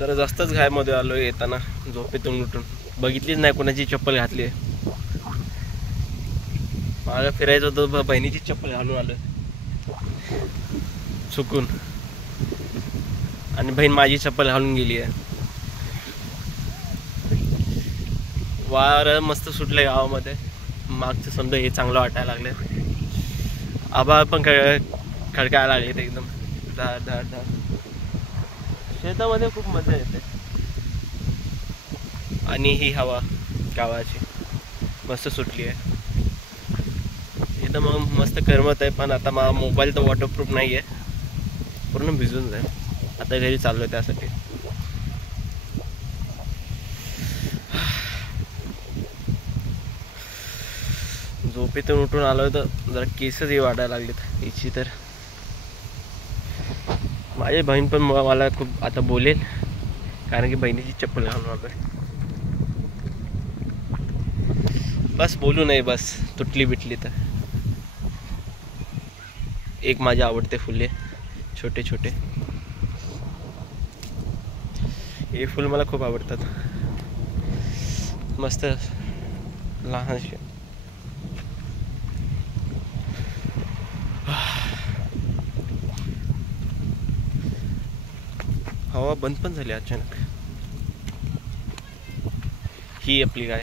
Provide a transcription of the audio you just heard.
जरा जास्तच घायमध्ये आलो येताना झोपेतून उठून. बघितलीच नाही कोणाची चप्पल घातली आहे. मला फिरायचं होतं, बहिणीची चप्पल घालून आलो चुकून, आणि बहीण माझी चप्पल घालून गेली आहे. वारं मस्त सुटले गावामध्ये. मागचं समजा हे चांगलं वाटायला लागले. आभाळ पण खडकायला लागले ते एकदम धाड धाड धाड. शेतामध्ये खूप मजा येते. आणि ही हवा गावाची मस्त सुटली आहे. इथं मग मस्त करमत आहे. पण आता माझा मोबाईल तर वॉटरप्रूफ नाही आहे, पूर्ण भिजून जाईल. आता घरी चाललो आहे त्यासाठी. झोपेतून उठून आलो तर जरा केसच वाढायला लागलेत हिची. तर माझी बहीण पण मला खूप आता बोलेल, कारण की बहिणीची चप्पल घालून आलोय. बस बोलू नाही, बस तुटली बिटली तर. एक माझे आवडते फुले छोटे छोटे, हे फुल मला खूप आवडतात. मस्त लहानशे. हवा बंद पण झाली अचानक. ही आपली गाय